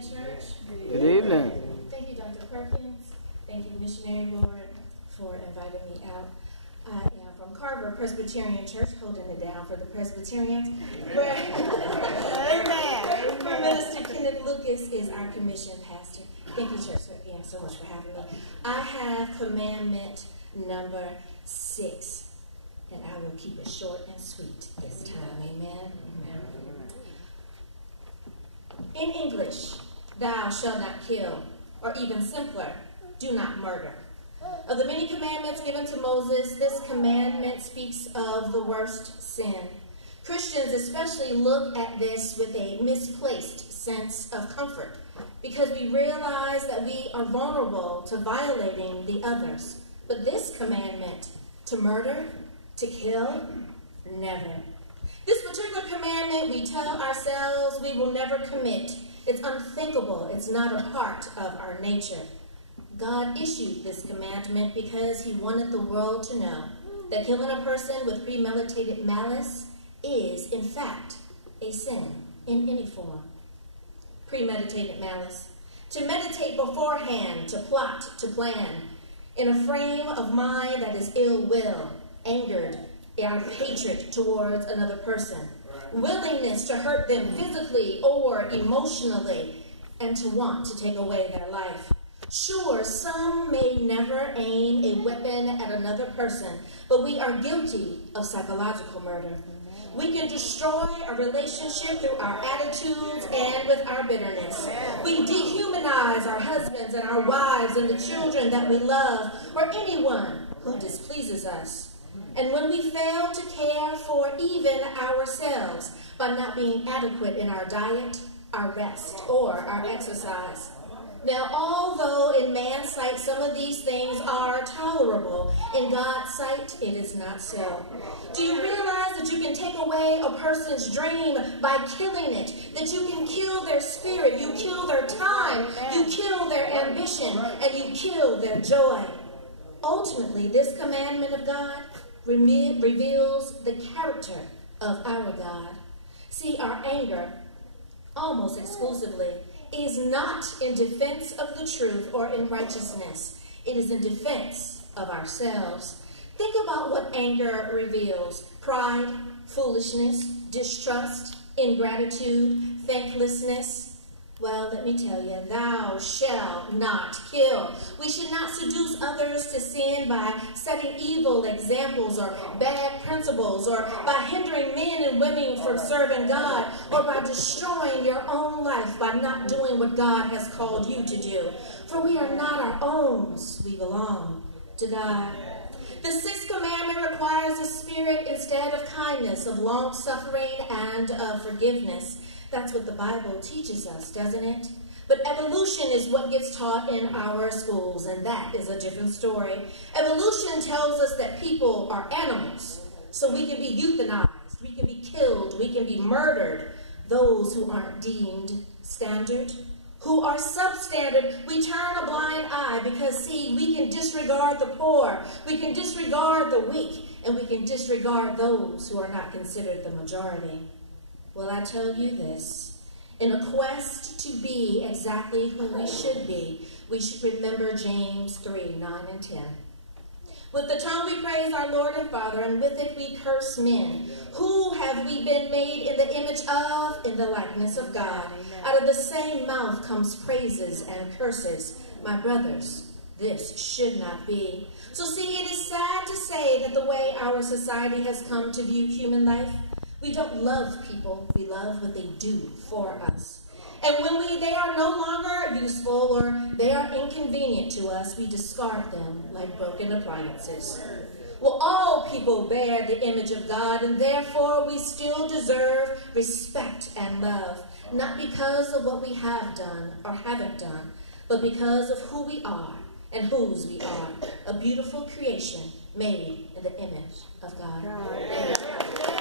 Church. Good evening. Thank you, Dr. Perkins. Thank you, Missionary Lord, for inviting me out. I am from Carver Presbyterian Church, holding it down for the Presbyterians. Where Minister Kenneth Lucas is our commission pastor. Thank you, church, again so much for having me. I have commandment number 6, and I will keep it short and sweet this time. Amen. In English, thou shalt not kill, or even simpler, do not murder. Of the many commandments given to Moses, this commandment speaks of the worst sin. Christians especially look at this with a misplaced sense of comfort because we realize that we are vulnerable to violating the others. But this commandment, to murder, to kill, never. This particular commandment we tell ourselves we will never commit. It's unthinkable. It's not a part of our nature. God issued this commandment because he wanted the world to know that killing a person with premeditated malice is, in fact, a sin in any form. Premeditated malice. To meditate beforehand, to plot, to plan, in a frame of mind that is ill will, angered, out of hatred towards another person, willingness to hurt them physically or emotionally, and to want to take away their life. Sure, some may never aim a weapon at another person, but we are guilty of psychological murder. We can destroy a relationship through our attitudes and with our bitterness. We dehumanize our husbands and our wives and the children that we love, or anyone who displeases us. And when we fail to care for even ourselves by not being adequate in our diet, our rest, or our exercise. Now, although in man's sight some of these things are tolerable, in God's sight it is not so. Do you realize that you can take away a person's dream by killing it? That you can kill their spirit, you kill their time, you kill their ambition, and you kill their joy. Ultimately, this commandment of God reveals the character of our God. See, our anger, almost exclusively, is not in defense of the truth or in righteousness. It is in defense of ourselves. Think about what anger reveals: pride, foolishness, distrust, ingratitude, thanklessness. Well, let me tell you, thou shalt not kill. We should not seduce others to sin by setting evil examples or bad principles, or by hindering men and women from serving God, or by destroying your own life by not doing what God has called you to do. For we are not our own. We belong to God. The 6th commandment requires a spirit instead of kindness, of long-suffering and of forgiveness. That's what the Bible teaches us, doesn't it? But evolution is what gets taught in our schools, and that is a different story. Evolution tells us that people are animals, so we can be euthanized, we can be killed, we can be murdered. Those who aren't deemed standard, who are substandard, we turn a blind eye because, see, we can disregard the poor, we can disregard the weak, and we can disregard those who are not considered the majority. Well, I tell you this, in a quest to be exactly who we should remember James 3, 9 and 10. With the tongue we praise our Lord and Father, and with it we curse men. Who have we been made in the image of? In the likeness of God. Out of the same mouth comes praises and curses. My brothers, this should not be. So see, it is sad to say that the way our society has come to view human life, we don't love people, we love what they do for us. And when they are no longer useful or they are inconvenient to us, we discard them like broken appliances. Well, all people bear the image of God, and therefore we still deserve respect and love, not because of what we have done or haven't done, but because of who we are and whose we are, a beautiful creation made in the image of God.